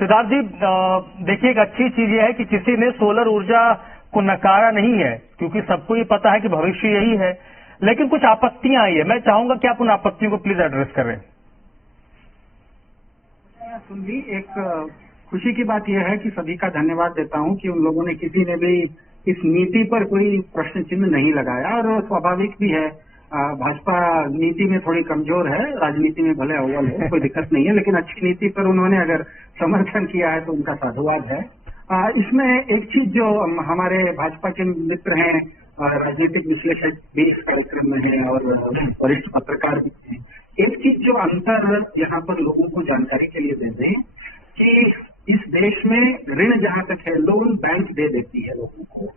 सिद्धार्थ जी, देखिए एक अच्छी चीज यह है कि किसी ने सोलर ऊर्जा को नकारा नहीं है, क्योंकि सबको ये पता है कि भविष्य यही है। लेकिन कुछ आपत्तियां आई है, मैं चाहूंगा कि आप उन आपत्तियों को प्लीज एड्रेस करें। सुनली, एक खुशी की बात यह है कि सभी का धन्यवाद देता हूं कि उन लोगों ने, किसी ने भी इस नीति पर कोई प्रश्न चिन्ह नहीं लगाया, और स्वाभाविक भी है। भाजपा नीति में थोड़ी कमजोर है, राजनीति में भले अव्वल हो, कोई दिक्कत नहीं है, लेकिन अच्छी नीति पर उन्होंने अगर समर्थन किया है तो उनका साधुवाद है। इसमें एक चीज जो हमारे भाजपा के मित्र हैं, राजनीतिक विश्लेषक भी इस कार्यक्रम में है और वरिष्ठ पत्रकार भी हैं, एक चीज जो अंतर यहाँ पर लोगों को जानकारी के लिए दे दें कि इस देश में ऋण जहां तक है, लोन बैंक दे देती है लोगों को,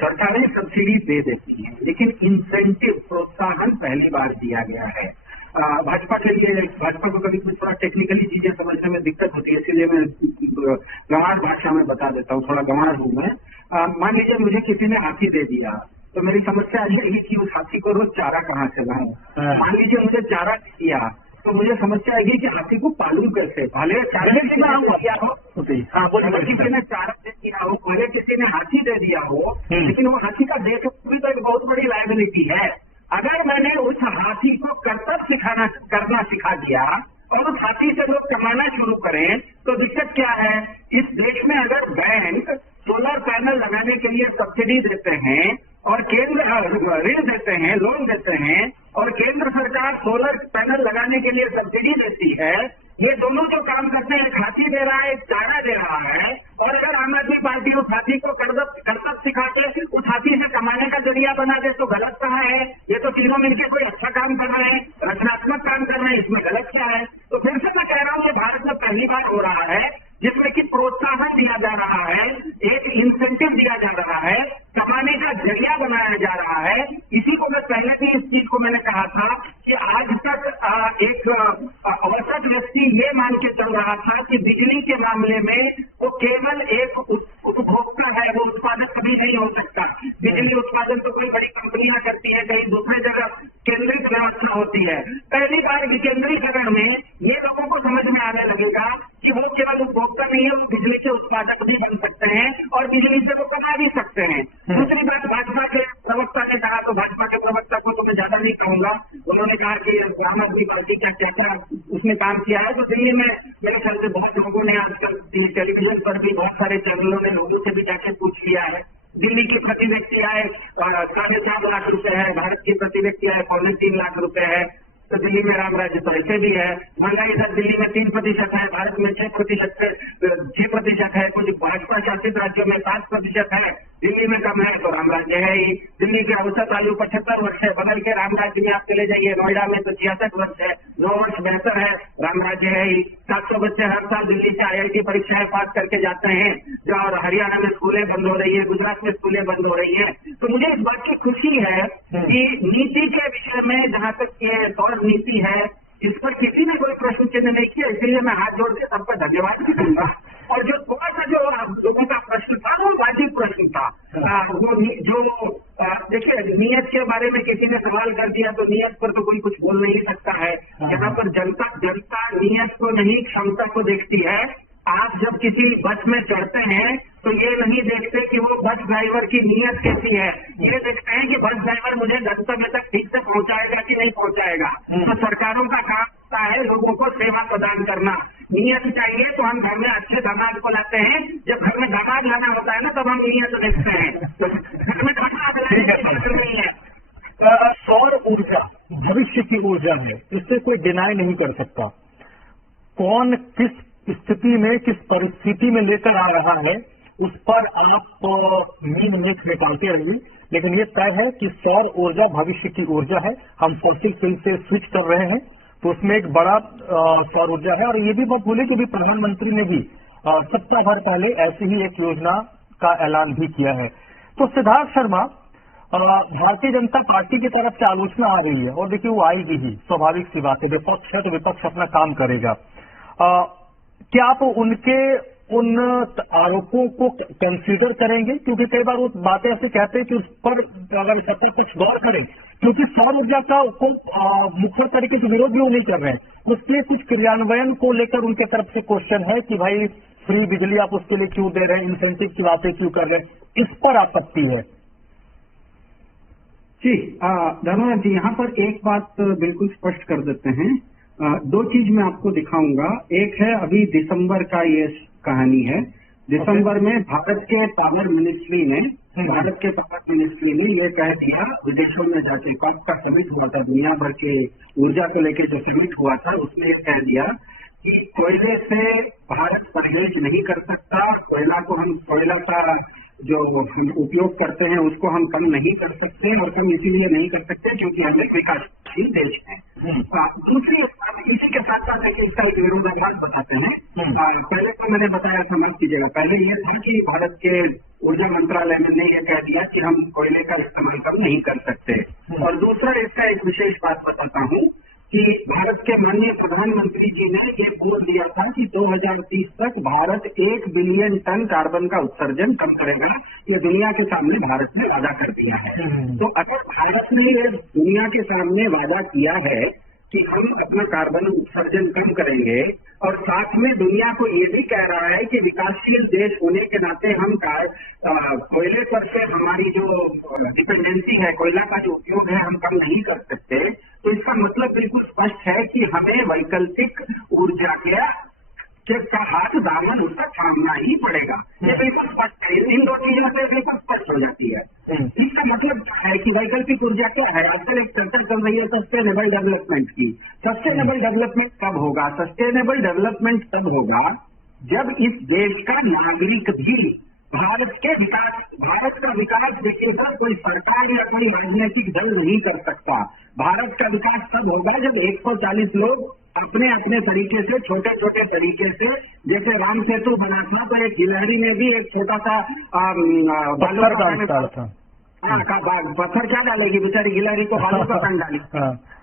सरकारें सब्सिडी दे देती हैं, लेकिन इंसेंटिव, प्रोत्साहन पहली बार दिया गया है। भाजपा के लिए, भाजपा को कभी कुछ थोड़ा टेक्निकली चीजें समझने में दिक्कत होती है, इसलिए मैं गंवार भाषा में बता देता हूँ, थोड़ा गंवार हूँ मैं। मान लीजिए मुझे किसी ने हाथी दे दिया, तो मेरी समस्या यही कि उस हाथी को रोज चारा कहाँ से लाऊं। मान लीजिए मुझे चारा दिया, तो मुझे समस्या आएगी कि हाथी को पालूं कैसे। भले चारे दिया हो, किसी ने चारा दे दिया हो, भले किसी ने हाथी दे दिया हो, लेकिन वो हाथी का देश भी तो एक बहुत बड़ी लायबिलिटी है। अगर मैंने उस हाथी को कर्तव्य करना सिखा दिया और उस हाथी से लोग कमाना शुरू करें, तो दिक्कत क्या है? इस देश में अगर बैंक सोलर पैनल लगाने के लिए सब्सिडी देते हैं और केंद्र ऋण देते हैं, लोन देते हैं, और केंद्र सरकार सोलर पैनल लगाने के लिए सब्सिडी देती है, ये दोनों जो काम करते हैं, एक हाथी दे रहा है, एक चारा दे रहा है, और अगर आम आदमी पार्टी उस हाथी को कर्तव्य सिखा के उस हाथी से कमाने का जरिया बना दे, तो गलत कहाँ है? ये तो तीनों मिलकर कोई अच्छा काम कर रहे हैं, रचनात्मक काम कर रहे हैं, इसमें गलत क्या है? तो फिर से मैं कह रहा हूँ कि भारत में पहली बार हो रहा है जिसमें कि प्रोत्साहन दिया जा रहा है, एक इंसेंटिव दिया जा रहा है, कमाने का जरिया बनाया जा रहा है। इसी को मैं पहले भी, इस चीज को मैंने कहा था कि आज तक एक औसत व्यक्ति ये मान के चल रहा था कि बिजली के मामले में वो केवल एक उपभोक्ता है, वो उत्पादक कभी नहीं हो सकता। बिजली उत्पादन तो कोई बड़ी कंपनियां करती है, कहीं दूसरे जगह केंद्रित व्यवस्था होती है। पहली बार विकेंद्रीकरण में ये लोगों को समझ में आने लगेगा कि वो केवल उपभोक्ता नहीं है, वो बिजली के उत्पादक भी बन सकते हैं और बिजली से वो कमा भी सकते हैं। दूसरी बात, भाजपा के प्रवक्ता ने कहा, तो भाजपा के प्रवक्ता को तो मैं ज्यादा नहीं कहूंगा, उन्होंने कहा कि आम आदमी पार्टी का क्या उसने काम किया है। तो दिल्ली में मेरे ख्याल से बहुत लोगों ने आजकल टेलीविजन पर भी, बहुत सारे चैनलों ने लोगों से भी जाके पूछ लिया है। दिल्ली की प्रति व्यक्ति आय 4.5 लाख रुपए है, भारत की प्रति व्यक्ति आय 3.25 लाख रुपए है। तो दिल्ली में राम राज्य तो ऐसे भी है। महंगाई इधर दिल्ली में 3% है, भारत में 6% है, कुछ भाजपा शासित राज्यों में 7% है, दिल्ली में कम है, तो राम राज्य है ही। दिल्ली की औसत आयु 75 वर्ष है, बदल के राम राज्य में आप चले जाइए, नोएडा में तो 66 वर्ष है, 9 वर्ष बेहतर है, राम राज्य है ही। 700 बच्चे हर साल दिल्ली से IIT परीक्षाएं पास करके जाते हैं, और हरियाणा में स्कूलें बंद हो रही है, गुजरात में स्कूलें बंद हो रही है। तो मुझे इस बात की खुशी है कि नीति के विषय में जहां तक ये सौर नीति है, इस पर किसी ने कोई प्रश्न चिन्ह नहीं किया, इसलिए मैं हाथ जोड़ के सबका धन्यवाद भी दूंगा। और जो थोड़ा सा जो लोगों का प्रश्न था, वो वाजिब प्रश्न था। वो जो देखिए, नियत के बारे में किसी ने सवाल कर दिया, तो नियत पर तो कोई कुछ बोल नहीं सकता है। यहाँ पर जनता नियत को नहीं, क्षमता को देखती है। आप जब किसी बस में चढ़ते हैं तो ये नहीं देखते कि वो बस ड्राइवर की नीयत कैसी है, ये देखते हैं कि बस ड्राइवर मुझे गंतव्य तक ठीक से पहुंचाएगा कि नहीं पहुंचाएगा। तो सरकारों का काम होता है लोगों को सेवा प्रदान करना। नियत चाहिए तो हम घर में अच्छे दामाद को लाते हैं, जब घर में दामाद लाना होता है ना, तब हम नियत देखते हैं। घर में दामाद नहीं है। सौर ऊर्जा भविष्य की ऊर्जा है, इससे कोई डिनाई नहीं कर सकता। कौन किस स्थिति में, किस परिस्थिति में लेकर आ रहा है, उस पर आप मीन मिथ निकालते रहिए, लेकिन ये तय है कि सौर ऊर्जा भविष्य की ऊर्जा है। हम फॉसिल फ्यूल से स्विच कर रहे हैं, तो उसमें एक बड़ा सौर ऊर्जा है। और ये भी मत भूलिए कि अभी प्रधानमंत्री ने भी सप्ताह भर पहले ऐसी ही एक योजना का ऐलान भी किया है। तो सिद्धार्थ शर्मा, भारतीय जनता पार्टी की तरफ से आलोचना आ रही है, और देखिए वो आएगी ही, स्वाभाविक सी बात है, विपक्ष है तो विपक्ष अपना काम करेगा। क्या आप उनके उन आरोपों को कंसीडर करेंगे? क्योंकि कई बार वो बातें ऐसे कहते हैं कि उस पर अगर सत्ता कुछ गौर करें, क्योंकि सौर ऊर्जा का को मुख्य तरीके से विरोध भी वो नहीं कर रहे हैं, उसके कुछ क्रियान्वयन को लेकर उनके तरफ से क्वेश्चन है कि भाई फ्री बिजली आप उसके लिए क्यों दे रहे हैं, इंसेंटिव की बातें क्यों कर रहे हैं, इस पर आपत्ति है? जी धन्यवाद जी। यहाँ पर एक बात बिल्कुल स्पष्ट कर देते हैं। दो चीज मैं आपको दिखाऊंगा। एक है अभी दिसंबर का ये कहानी है। दिसंबर में भारत के पावर मिनिस्ट्री ने ये कह दिया, विदेशों में जाके कॉप का समिट हुआ था, दुनिया भर के ऊर्जा को लेकर जो समिट हुआ था, उसमें ये कह दिया कि कोयले से भारत परहेज नहीं कर सकता। कोयला को हम कोयला का जो उपयोग करते हैं उसको हम कम नहीं कर सकते, और कम इसीलिए नहीं कर सकते क्योंकि हम एक विकासशील देश हैं। दूसरी इसी के साथ साथ इसका एक विरोधाभास बताते हैं। पहले तो मैंने बताया था, माफ कीजिएगा, पहले ये था कि भारत के ऊर्जा मंत्रालय ने यह कह दिया कि हम कोयले का इस्तेमाल कम नहीं कर सकते। और दूसरा इसका एक विशेष बात बताता हूँ कि भारत के माननीय प्रधानमंत्री जी ने ये बोल दिया था कि 2030 तक भारत 1 बिलियन टन कार्बन का उत्सर्जन कम करेगा। ये दुनिया के सामने भारत ने वादा कर दिया है। तो अगर भारत ने ये दुनिया के सामने वादा किया है कि हम अपना कार्बन उत्सर्जन कम करेंगे, और साथ में दुनिया को ये भी कह रहा है कि विकासशील देश होने के नाते हम कोयले पर से हमारी जो डिपेंडेंसी है, कोयला का जो उपयोग है, हम कम नहीं कर सकते, तो इसका मतलब बिल्कुल स्पष्ट है कि हमें वैकल्पिक ऊर्जा का हाथ दामन उसका थामना ही पड़ेगा। ये बिल्कुल स्पष्ट है। इन दो चीजों से बिल्कुल स्पष्ट हो जाती है। इसका मतलब क्या है कि वैकल्पिक ऊर्जा क्या है? आजकल एक चर्चा चल रही है सस्टेनेबल डेवलपमेंट की। सस्टेनेबल डेवलपमेंट कब होगा? सस्टेनेबल डेवलपमेंट तब होगा जब इस देश का नागरिक भी भारत का विकास देखिए सर, कोई सरकार या कोई राजनीतिक दल नहीं कर सकता। भारत का विकास तब होगा जब 140 लोग अपने अपने तरीके से, छोटे छोटे तरीके से, जैसे राम सेतु बना था तो एक गिलहरी में भी एक छोटा सा पत्थर क्या डालेगी बेचारी गिलहरी को, बालू का कण डाली।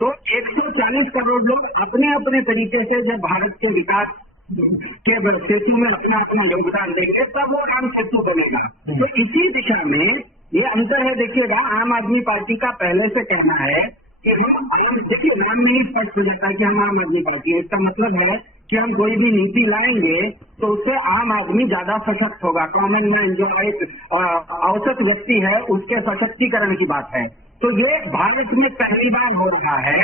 तो 140 करोड़ लोग अपने अपने तरीके से जब भारत के विकास के सेतु में अपना अपना योगदान देंगे तब वो राम सेतु बनेगा। तो इसी दिशा में ये अंतर है। देखिएगा, आम आदमी पार्टी का पहले से कहना है कि हम देखिए नाम में ही स्पष्ट हो जाता है कि हम आम आदमी पार्टी है। इसका मतलब है कि हम कोई भी नीति लाएंगे तो उससे आम आदमी ज्यादा सशक्त होगा। कॉमन मैन जो एक औसत व्यक्ति है उसके सशक्तिकरण की बात है। तो ये भारत में पहली बार हो रहा है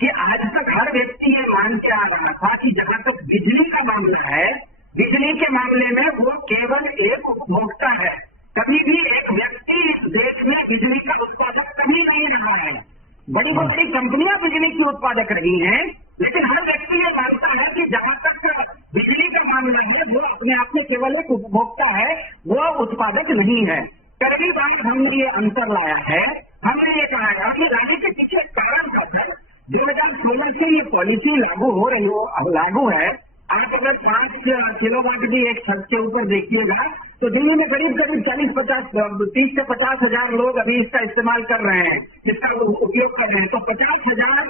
कि आज तक हर व्यक्ति ये मान के आ रहा था कि जहां तक बिजली का मामला है, बिजली के मामले में वो केवल एक उपभोक्ता है। कभी भी एक व्यक्ति इस देश में बिजली का उत्पादक कभी नहीं रहा है। बड़ी बड़ी कंपनियां बिजली की उत्पादक रही हैं, लेकिन हर व्यक्ति ये मानता है कि जहां तक बिजली का मामला है वो अपने आप में केवल एक उपभोक्ता है, वो उत्पादक नहीं है। पहली बार हमने ये अंतर लाया है। हमने ये कहा था कि राज्य के पीछे कारण का था। 2016 से ये पॉलिसी लागू है। आप अगर 5 किलोवाट भी एक छत के ऊपर देखिएगा तो दिल्ली में करीब 30 से 50 हजार लोग अभी इसका इस्तेमाल कर रहे हैं, इसका उपयोग कर रहे हैं। तो 50,000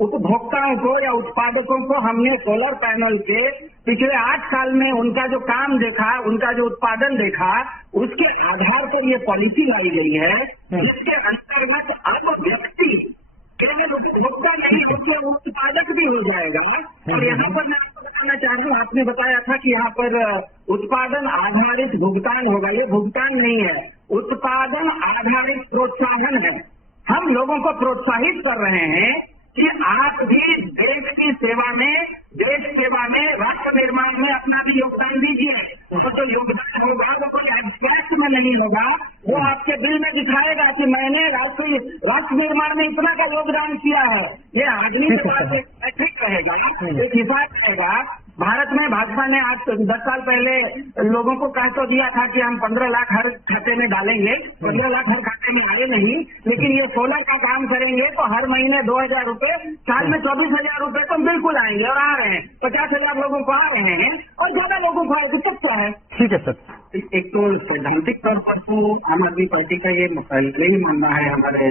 उपभोक्ताओं को या उत्पादकों को हमने सोलर पैनल से पिछले 8 साल में उनका जो काम देखा, उनका जो उत्पादन देखा, उसके आधार पर ये पॉलिसी लाई गई है, जिसके अंतर्गत अब व्यक्ति केवल उपभोक्ता नहीं होकर उत्पादक भी हो जाएगा। और यहाँ पर मैं आपको बताना चाह रहा हूँ, आपने बताया था कि यहाँ पर उत्पादन आधारित भुगतान होगा। ये भुगतान नहीं है, उत्पादन आधारित प्रोत्साहन है। हम लोगों को प्रोत्साहित कर रहे हैं कि आप भी देश की सेवा में, देश सेवा में, राष्ट्र निर्माण में अपना भी योगदान दीजिए। उसका जो योगदान होगा वो कोई एब्स्ट्रैक्ट में नहीं होगा, वो आपके बिल में दिखाएगा कि मैंने राष्ट्र निर्माण में इतना का योगदान किया है। ये आदमी के पास एक मैट्रिक रहेगा, एक हिसाब रहेगा। भारत में भाजपा ने आज 10 साल पहले लोगों को कह तो दिया था कि हम 15 लाख हर खाते में डालेंगे। 15 लाख हर खाते में आए नहीं, लेकिन ये सोलर का काम करेंगे तो हर महीने 2,000 रुपए, साल में 24,000 रुपए तो बिल्कुल आएंगे, और आ रहे हैं। 50,000 लोगों को आ रहे हैं और ज्यादा लोगों को आए तो क्या है। ठीक है सर। एक तो सैद्धांतिक तौर पर तो आम आदमी पार्टी का ये पहले ही मानना है, हमारे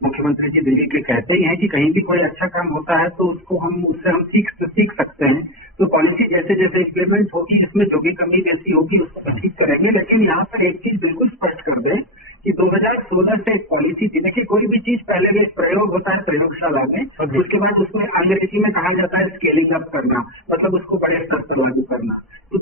मुख्यमंत्री जी दिल्ली के कहते ही हैं कि कहीं भी कोई अच्छा काम होता है तो उससे हम सीख सकते हैं। तो पॉलिसी जैसे जैसे इम्प्लीमेंट होगी, इसमें जो भी कमी बेसी होगी उसको ठीक करेंगे। लेकिन यहाँ पर एक चीज बिल्कुल स्पष्ट कर दें कि 2016 से पॉलिसी थी। देखिए, कोई भी चीज पहले भी प्रयोग होता है प्रयोगशाला में, उसके बाद उसमें अंग्रेजी में कहा जाता है स्केलिंग अप करना, मतलब उसको बड़े स्तर पर लागू करना। तो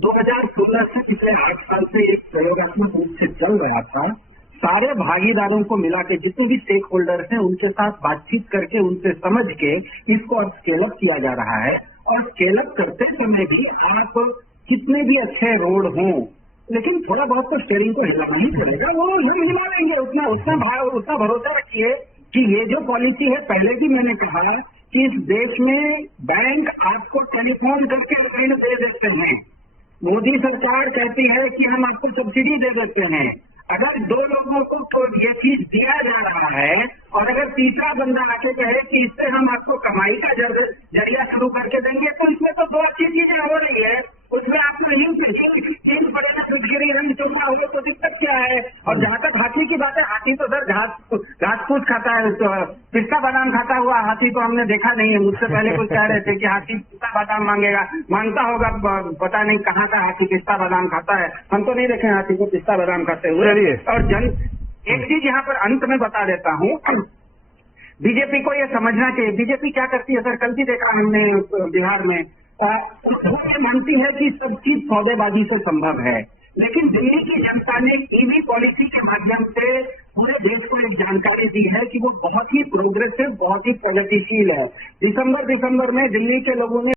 भागीदारों को मिला के जितने भी स्टेक होल्डर्स हैं उनके साथ बातचीत करके उनसे समझ के इसको अब स्केल अप किया जा रहा है। और स्केल अप करते समय भी आप कितने भी अच्छे रोड हों, लेकिन थोड़ा बहुत तो स्टीयरिंग को हिलाना ही पड़ेगा। वो हम हिला लेंगे, उतना भरोसा रखिए कि ये जो पॉलिसी है, पहले भी मैंने कहा कि इस देश में बैंक आपको टेलीफोन करके ऋण दे देते हैं। मोदी सरकार कहती है कि हम आपको सब्सिडी दे देते हैं। अगर दो लोगों को तो ये चीज दिया जा रहा है और अगर तीसरा बंदा आके कहे कि इससे हम आपको कमाई का जरिया शुरू करके देंगे, तो इसमें तो दो अच्छी चीजें हो रही है। उसमें आपको जींस पड़ेगा, फिटगिरी रंग चुनना हो तो दिक्कत क्या है। और जहां तक हाथी की बात है, हाथी तो सर घास फूस खाता है, तो पिस्ता बादाम खाता हुआ हाथी तो हमने देखा नहीं है। मुझसे पहले कुछ कह रहे थे कि हाथी पिस्ता बादाम मांगता होगा, पता नहीं कहाँ का हाथी पिस्ता बादाम खाता है। हम तो नहीं देखे हाथी को पिस्ता बादाम खाते हुए। और एक चीज यहाँ पर अंत में बता देता हूँ, बीजेपी को ये समझना चाहिए। बीजेपी क्या करती है सर, कल भी देखा हमने बिहार में, वो मानती है कि सब चीज सौदेबाजी से संभव है, लेकिन दिल्ली की जनता ने ईवी पॉलिसी के माध्यम से पूरे देश को एक जानकारी दी है कि वो बहुत ही प्रोग्रेसिव, बहुत ही प्रगतिशील है। दिसंबर में दिल्ली के लोगों ने